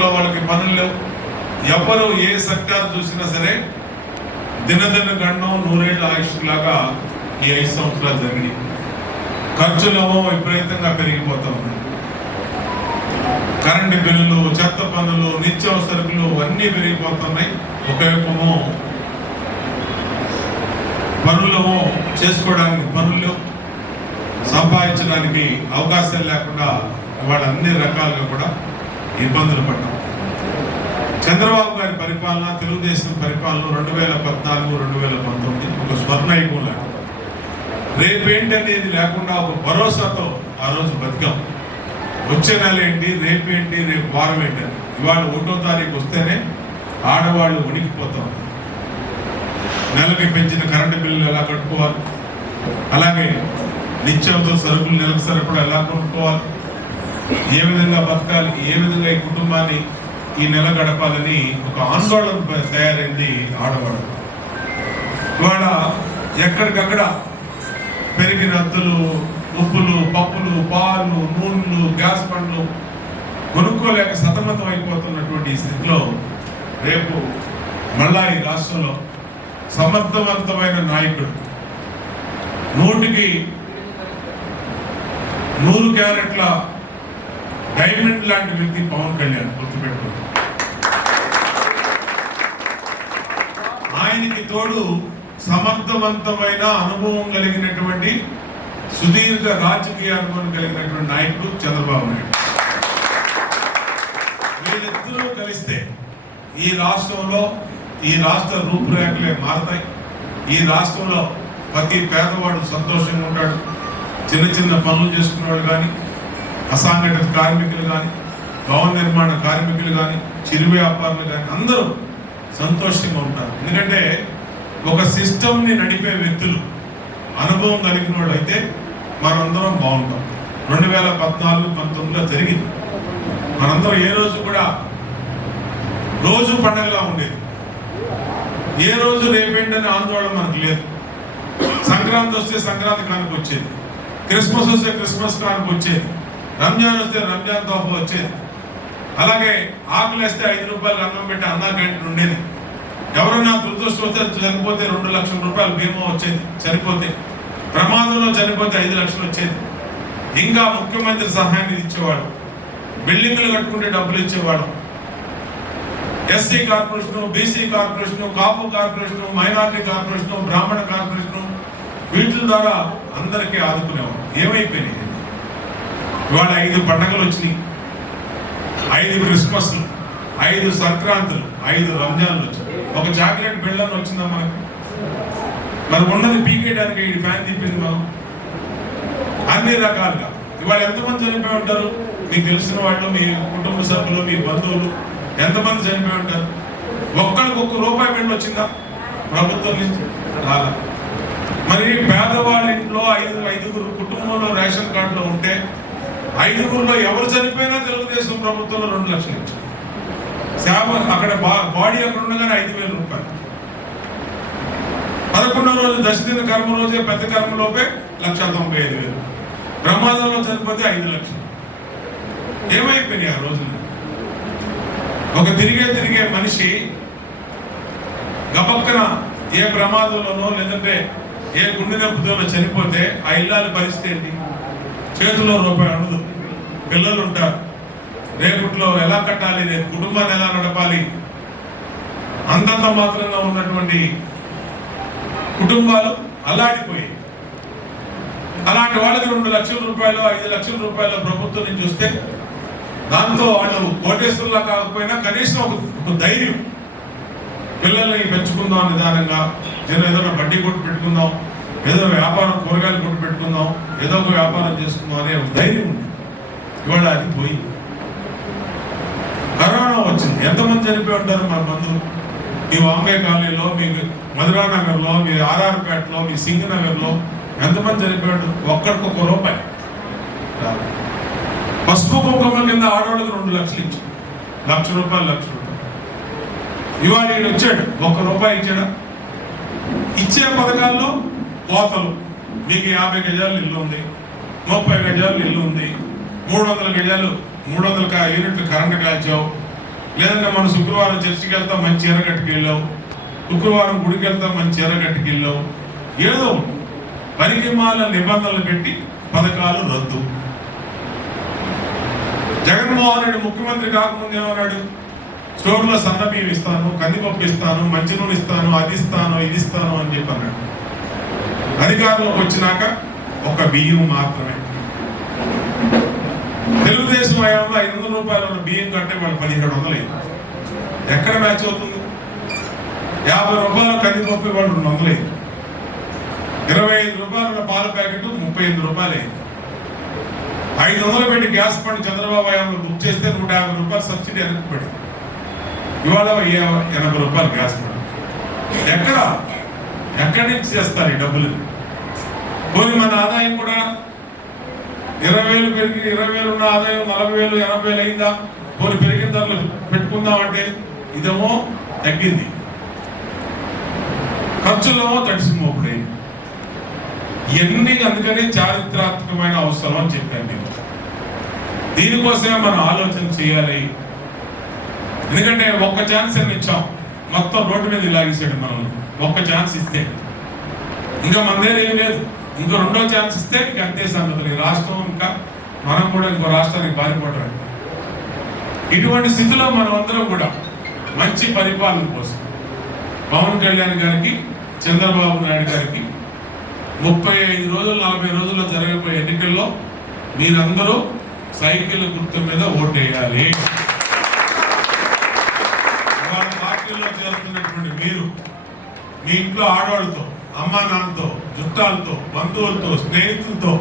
సెక్టార్లో వాళ్ళకి పనులు లేవు ఎవరు ఏ సర్కార్ చూసినా సరే దినదిన గండం నూరేళ్ళ ఆయుష్ లాగా ఈ ఐదు సంవత్సరాలు జరిగినాయి. ఖర్చులేమో విపరీతంగా పెరిగిపోతా ఉంది కరెంటు బిల్లులు చెత్త పనులు నిత్యావసరకులు అన్నీ పెరిగిపోతున్నాయి ఒకవైపేమో పనులము చేసుకోవడానికి పనులు సంపాదించడానికి అవకాశం లేకుండా వాళ్ళ అన్ని రకాలుగా కూడా ఇబ్బందులు పడ్డాం. చంద్రబాబు గారి పరిపాలన తెలుగుదేశం పరిపాలన రెండు వేల పద్నాలుగు రెండు వేల పంతొమ్మిది ఒక స్వర్ణయుగం లాంటి రేపేంటనేది లేకుండా ఒక భరోసాతో ఆ రోజు బతికాం. వచ్చే నెల ఏంటి రేపేంటి రేపు వారం ఏంటి ఇవాళ ఒకటో తారీఖు వస్తేనే ఆడవాళ్ళు ఉనికిపోతాం. నెలకి పెంచిన కరెంటు బిల్లులు ఎలా కట్టుకోవాలి? అలాగే నిత్యంతో సరుకులు నెలకు సరుకులు ఎలా కొనుక్కోవాలి? ఏ విధంగా బతకాలి ఏ విధంగా ఈ కుటుంబాన్ని ఈ నెల గడపాలని ఒక ఆందోళన తయారైంది ఆడవాడు ఇవాళ ఎక్కడికక్కడ పెరిగిన అద్దులు ఉప్పులు పప్పులు పాలు నూనెలు గ్యాస్ పండ్లు కొనుక్కోలేక సతమతం అయిపోతున్నటువంటి స్థితిలో రేపు మళ్ళా ఈ రాష్ట్రంలో సమర్థవంతమైన నాయకుడు నూటికి నూరు క్యారెట్ల డైమండ్ లాంటి వ్యక్తి పవన్ కళ్యాణ్ గుర్తుపెట్టుకో. ఆయనకి తోడు సమర్థవంతమైన అనుభవం కలిగినటువంటి సుదీర్ఘ రాజకీయ అనుభవం కలిగినటువంటి నాయకుడు చంద్రబాబు నాయుడు. వీళ్ళిద్దరూ కలిస్తే ఈ రాష్ట్రంలో ఈ రాష్ట్ర రూపురేఖలే మారతాయి. ఈ రాష్ట్రంలో ప్రతి పేదవాడు సంతోషంగా ఉంటాడు. చిన్న చిన్న పనులు చేసుకునేవాడు కానీ అసంఘటిత కార్మికులు కానీ భవన నిర్మాణ కార్మికులు కానీ చిరు వ్యాపారులు కానీ అందరూ సంతోషంగా ఉంటారు. ఎందుకంటే ఒక సిస్టమ్ని నడిపే వ్యక్తులు అనుభవం కలిగిన వాళ్ళు అయితే మనందరం బాగుంటాం. రెండు వేల పద్నాలుగు పంతొమ్మిదిలో జరిగింది. మనందరం ఏ రోజు కూడా రోజు పండగలా ఉండేది. ఏ రోజు రేపేంటనే ఆందోళన మనకు లేదు. సంక్రాంతి వస్తే సంక్రాంతి కానుక వచ్చేది. క్రిస్మస్ వస్తే క్రిస్మస్ కానుక వచ్చేది. రంజాన్ వస్తే రంజాన్ తోప వచ్చేది. అలాగే ఆకులు వేస్తే ఐదు రూపాయలు అన్నం పెట్టి అన్నా క్యాంటీన్ ఉండేది. ఎవరైనా దురదృష్టం వస్తే చనిపోతే రెండు లక్షల రూపాయలు బీమా వచ్చేది చనిపోతే. ప్రమాదంలో చనిపోతే ఐదు లక్షలు వచ్చేది. ఇంకా ముఖ్యమంత్రి సహాయం ఇచ్చేవాడు. బిల్డింగ్లు కట్టుకుంటే డబ్బులు ఇచ్చేవాడు. SC corporation BC corporation Kapu corporation minority corporation బ్రాహ్మణ కార్పొరేషన్ వీటి ద్వారా అందరికీ ఆదుకునేవాడు. ఏమైపోయినాయి? ఇవాళ ఐదు పండగలు వచ్చినాయి. ఐదు క్రిస్మస్లు ఐదు సంక్రాంతులు ఐదు రంజాన్లు వచ్చాయి ఒక చాక్లెట్ బిళ్ళని వచ్చిందా మనకి? మరి ఉన్నది పీకేయడానికి ఈ ఫ్యాన్ తిప్పింది మనం. అన్ని రకాలుగా. ఇవాళ ఎంతమంది చనిపోయి ఉంటారు? మీకు తెలిసిన వాళ్ళు మీ కుటుంబ సభ్యులు మీ బంధువులు ఎంతమంది చనిపోయి ఉంటారు? ఒక్కరికి ఒక్క రూపాయి బిడ్డ వచ్చిందా? ప్రభుత్వం నుంచి రాలా. మరి పేదవాళ్ళ ఇంట్లో ఐదు ఐదుగురు కుటుంబంలో రేషన్ కార్డులో ఉంటే ఐదుగురులో ఎవరు చనిపోయినా తెలుగుదేశం ప్రభుత్వంలో రెండు లక్షలు. సేవ అక్కడ బా- బాడీ అక్కడ ఉండగానే ఐదు వేల రూపాయలు. పదకొండవ రోజు దశదిన కర్మ రోజే పెద్ద కర్మలోపే లక్ష తొంభై ఐదు వేలు. ప్రమాదంలో చనిపోతే ఐదు లక్షలు. ఏమైపోయినాయి ఆ రోజుల్లో ఒక తిరిగే తిరిగే మనిషి గబక్కన ఏ ప్రమాదంలోనో లేదంటే ఏ గుండె నొప్పితోనో చనిపోతే ఆ ఇల్లాల పరిస్థితి ఏంటి? చేతిలో రూపాయి ఉండదు. పిల్లలు ఉంటారు రేపట్లో ఎలా కట్టాలి? రేపు కుటుంబాన్ని ఎలా నడపాలి? అంతంత మాత్రంగా ఉన్నటువంటి కుటుంబాలు అల్లాడిపోయాయి అలాంటి వాళ్ళకి రెండు లక్షల రూపాయలు ఐదు లక్షల రూపాయలు ప్రభుత్వం నుంచి వస్తే దాంతో వాళ్ళు కోటేశ్వరులా కాకపోయినా కనీసం ఒక ధైర్యం. పిల్లల్ని పెంచుకుందాం నిదానంగా నేను ఏదైనా బడ్డీ కొట్టు పెట్టుకుందాం ఏదో వ్యాపారం కూరగాయలు కొట్టు పెట్టుకుందాం ఏదో ఒక వ్యాపారం చేసుకుందాం అనే ఒక ధైర్యం ఉంది. ఇవాళ అది పోయి కరోనా వచ్చింది. ఎంతమంది చనిపోయి ఉంటారు మన బంధువులు మీ వాంగయ్య కాలనీలో మీ మధురా నగర్లో మీ ఆర్ఆర్పేటలో మీ సింగ్ నగర్లో ఎంతమంది చనిపోయి ఉంటారు? ఒక్కడికి ఒక రూపాయి. పసుపు కుంకుమ కింద ఆడవాళ్ళకి రెండు లక్షలు ఇచ్చి లక్ష రూపాయలు లక్ష రూపాయలు. ఇవాళ ఈయన వచ్చాడు. ఒక్క రూపాయి ఇచ్చాడా? ఇచ్చే పథకాల్లో కోతలు. మీకు యాభై గజాలు ఇల్లు ఉంది ముప్పై గజాలు ఇల్లు ఉంది మూడు వందల గజాలు మూడు వందల యూనిట్లు కరెంట్ కాల్చావు. లేదంటే మనం శుక్రవారం చర్చికి వెళ్తాం మంచి చీర కట్టుకెళ్ళావు శుక్రవారం గుడికి వెళ్తాం మంచి చీర కట్టుకెళ్ళావు ఏదో పరిగమాల నిబంధనలు పెట్టి పథకాలు రద్దు. జగన్మోహన్ రెడ్డి ముఖ్యమంత్రి కాకముందు ఏమన్నాడు స్టోర్లో సన్నబియ్యం ఇస్తాను కందిపప్పు ఇస్తాను మంచి నూనె ఇస్తాను అది ఇస్తాను ఇది ఇస్తాను అని చెప్పి అన్నాడు అధికారంలోకి వచ్చినాక ఒక బియ్యం మాత్రమే. తెలుగుదేశం హయాంలో ఐదు వందల రూపాయలు ఉన్న బియ్యం కంటే వాళ్ళు పదిహేడు వందలు ఎక్కడ మ్యాచ్ అవుతుంది? యాభై రూపాయల కందిపప్పు వాళ్ళు రెండు వందలు. ఇరవై ఐదు రూపాయలు ఉన్న పాల ప్యాకెట్ ముప్పై ఎనిమిది రూపాయలు. అయింది ఐదు వందలు పెట్టి గ్యాస్ బండ్ చంద్రబాబు హయాంలో బుక్ చేస్తే నూట యాభై రూపాయలు సబ్సిడీ వెనక్కి పెట్టి ఇవాళ ఎనభై రూపాయలు గ్యాస్ బండ్. ఎక్కడ? ఎక్కడి నుంచి చేస్తారు ఈ డబ్బులు? పోనీ మన ఆదాయం కూడా ఇరవై వేలు పెరిగి ఇరవై వేలు ఉన్న ఆదాయం నలభై వేలు ఎనభై వేలు అయిందా? కొన్ని పెరిగిన ధరలు పెట్టుకుందాం అంటే ఇదేమో తగ్గింది. ఖర్చులేమో తడిసిపోయి మోపుడైంది ఇవన్నీ అందుకనే చారిత్రాత్మకమైన అవసరం అని చెప్పాను నేను. దీనికోసమే మనం ఆలోచన చేయాలి. ఎందుకంటే ఒక్క ఛాన్స్ అని ఇచ్చాం. మొత్తం రోడ్డు మీద ఇలాగేసాడు మనల్ని. ఒక్క ఛాన్స్ ఇస్తే. ఇంకా మన దగ్గర ఏం లేదు. ఇంకో రెండో ఛాన్స్ ఇస్తే ఇంక అంతే సంగతులు ఈ రాష్ట్రం ఇంకా మనం కూడా ఇంకో రాష్ట్రానికి బారిపోవడం ఇటువంటి స్థితిలో మనం అందరం కూడా మంచి పరిపాలన కోసం పవన్ కళ్యాణ్ గారికి చంద్రబాబు నాయుడు గారికి ముప్పై ఐదు రోజులు నలభై రోజుల్లో జరగబోయే ఎన్నికల్లో మీరందరూ సైకిల్ గుర్తు మీద ఓటేయాలి. ఇవాళ పార్టీలో చేరుతున్నటువంటి మీరు మీ ఇంట్లో ఆడవాళ్ళతో అమ్మా నాన్నతో చుట్టాలతో బంధువులతో స్నేహితులతో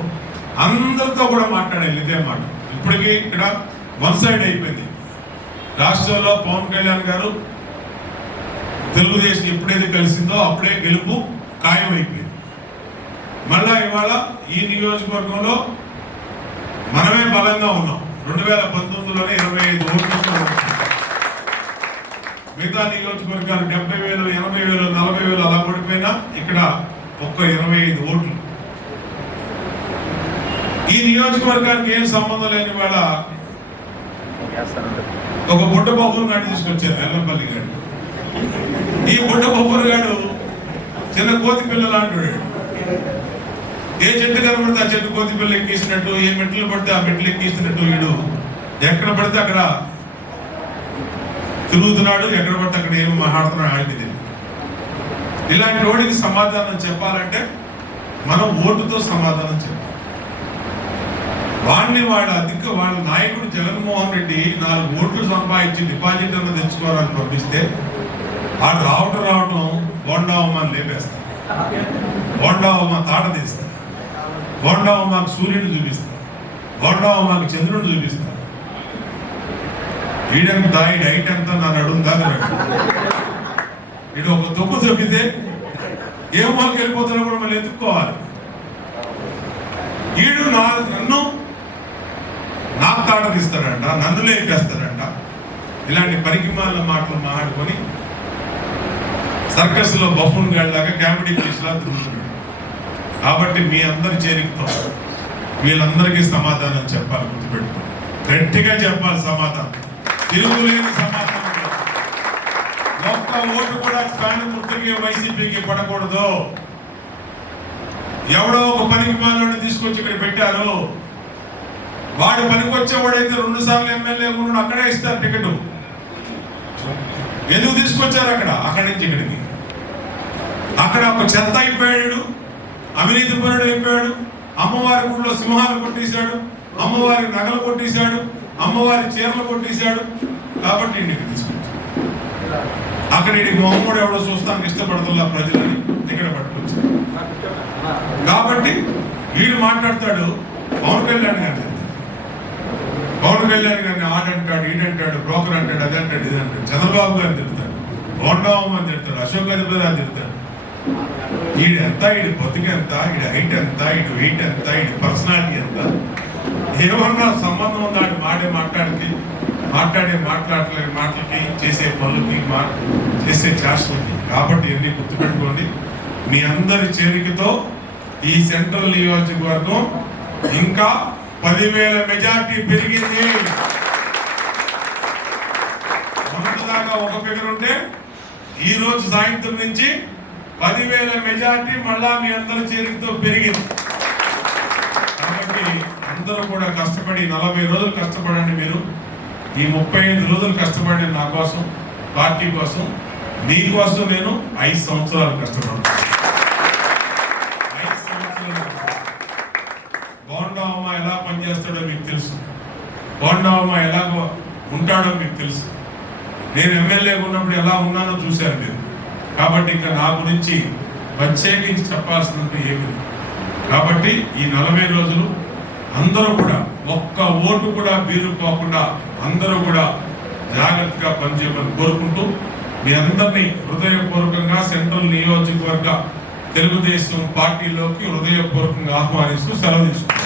అందరితో కూడా మాట్లాడాలి ఇదే మాట. ఇప్పటికీ ఇక్కడ వన్ సైడ్ అయిపోయింది. రాష్ట్రంలో పవన్ కళ్యాణ్ గారు తెలుగుదేశం ఎప్పుడైతే కలిసిందో అప్పుడే గెలుపు ఖాయం అయిపోయింది మళ్ళా ఇవాళ ఈ నియోజకవర్గంలో మనమే బలంగా ఉన్నాం. రెండు వేల పంతొమ్మిదిలోనే ఇరవై ఐదు ఓట్లు మిగతా నియోజకవర్గాలు డెబ్బై వేలు ఎనభై వేలు నలభై వేలు అలా పడిపోయినా ఇక్కడ ఒక్క ఇరవై ఐదు ఓట్లు. ఈ నియోజకవర్గానికి ఏం సంబంధం లేని వాళ్ళ ఒక బుడ్డ బొబ్బులు గాడు తీసుకొచ్చారు ఎల్లంపల్లి గారు ఈ బుడ్డ బొబ్బులు గాడు చిన్న కోతి పిల్ల లాంటి ఏ చెట్టు కనబడితే ఆ చెట్టు కోతి పిల్ల ఎక్కిస్తున్నట్టు ఏ మెట్లు పడితే ఆ మెట్లు ఎక్కిస్తున్నట్టు వీడు ఎక్కడ పడితే అక్కడ తిరుగుతున్నాడు ఎక్కడ పడితే అక్కడ ఏమి మాట్లాడుతున్నాడు ఆయనది ఇలాంటి వాడికి సమాధానం చెప్పాలంటే మనం ఓటుతో సమాధానం చెప్పాలి. వాడిని వాళ్ళ అధిక వాళ్ళ నాయకుడు జగన్మోహన్ రెడ్డి నాలుగు ఓట్లు సంపాదించి డిపాజిటర్లు తెచ్చుకోవాలని పంపిస్తే వాడు రావటం రావటం బోండావమాన్ని లేపేస్తారు బోండావమ్మ తాట తీస్తారు బోండావమ్మకి సూర్యుడు చూపిస్తారు బోండావమ్మకి చంద్రుడు చూపిస్తారు ఈడెంత ఈడ హైట్ ఎంత నా నడుము ఇటు ఒక తొక్కు తొక్కితే ఏ మూలకి వెళ్ళిపోతారో కూడా మళ్ళీ ఎత్తుక్కోవాలి. ఈడు నా నన్ను నాకు తాటకిస్తాడంట నన్ను లేపేస్తాడంట. ఇలాంటి పరికిమాల మాటలు మాట్లాడుకొని సర్కస్లో బఫున్ బఫూన్ గాడిలాగా కామెడీ పీస్ తిరుగుతున్నాడు. కాబట్టి మీ అందరి చేరికతో వీళ్ళందరికీ సమాధానం చెప్పాలి గుర్తుపెట్టుకో. గట్టిగా చెప్పాలి సమాధానం. తిరుగులేని సమాధానం. ఒక్క ఓటు కూడా స్థానం గుర్తుకి వైసీపీకి పడకూడదు. ఎవడో ఒక పనికి మాలోని తీసుకొచ్చి ఇక్కడ పెట్టారు. వాడు పనికొచ్చేవాడైతే రెండు సార్లు ఎమ్మెల్యే ఉన్నాడు అక్కడే ఇస్తారు టికెట్. ఎందుకు తీసుకొచ్చారు అక్కడ? అక్కడి నుంచి ఇక్కడికి. అక్కడ ఒక చెత్త అయిపోయాడు అవినీతి పరుడు అయిపోయాడు అమ్మవారి గుడిలో సింహాలు కొట్టేశాడు అమ్మవారి నగలు కొట్టేశాడు అమ్మవారి చీరలు కొట్టేశాడు. కాబట్టి ఇంటికి తీసుకొచ్చాడు అక్కడ ఈడికి మొహమ్మడు ఎవడో చూస్తానికి ఇష్టపడుతున్నా ప్రజలని? ఇక్కడ పట్టుకొచ్చి కాబట్టి వీడు మాట్లాడతాడు పవన్ కళ్యాణ్ గారు పవన్ కళ్యాణ్ గారిని ఆడంటాడు ఈడంటాడు బ్రోకర్ అంటాడు అది అంటాడు ఇది అంటాడు. చంద్రబాబు గారు తిడతాడు బోండావం అని తిడతాడు అశోక్ గజపతి తిడతాడు. ఈడు ఎంత ఈడు బతుకు ఎంత ఈడు హైట్ ఎంత ఈడు వెయిట్ ఎంత ఈడు పర్సనాలిటీ ఎంత? ఏమన్నా సంబంధం ఉందా? మాడే మాట్లాడితే మాట్లాడే మాట్లాడలేని మాటలకి చేసే పనులకి మా చేసే చేష్టలకి. కాబట్టి ఇవన్నీ గుర్తుపెట్టుకోండి. మీ అందరి చేరికతో ఈ సెంట్రల్ నియోజకవర్గం ఇంకా పదివేల మెజార్టీ పెరిగింది. దాకా ఒక ఫిగర్ ఉంటే ఈ రోజు సాయంత్రం నుంచి పదివేల మెజార్టీ మళ్ళా మీ అందరి చేరికతో పెరిగింది. కాబట్టి అందరూ కూడా కష్టపడి నలభై రోజులు కష్టపడండి మీరు. ఈ ముప్పై ఐదు రోజులు కష్టపడిన నా కోసం పార్టీ కోసం నీకోసం నేను ఐదు సంవత్సరాలు కష్టపడతాను ఐదు సంవత్సరాలు ఎలా పనిచేస్తాడో మీకు తెలుసు. బోండామ్మ ఎలా ఉంటాడో మీకు తెలుసు. నేను ఎమ్మెల్యే ఉన్నప్పుడు ఎలా ఉన్నానో చూశాను మీరు. కాబట్టి ఇంకా నా గురించి ప్రత్యేకించి చెప్పాల్సినట్టు ఏమి లేదు. కాబట్టి ఈ నలభై రోజులు అందరూ కూడా ఒక్క ఓటు కూడా బీరుకోకుండా అందరూ కూడా జాగ్రత్తగా పనిచేయమని కోరుకుంటూ మీ అందరినీ హృదయపూర్వకంగా సెంట్రల్ నియోజకవర్గ తెలుగుదేశం పార్టీలోకి హృదయపూర్వకంగా ఆహ్వానిస్తూ సెలవు తీసుకుంటాం